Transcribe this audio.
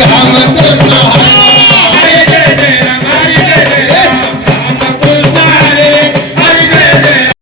I'm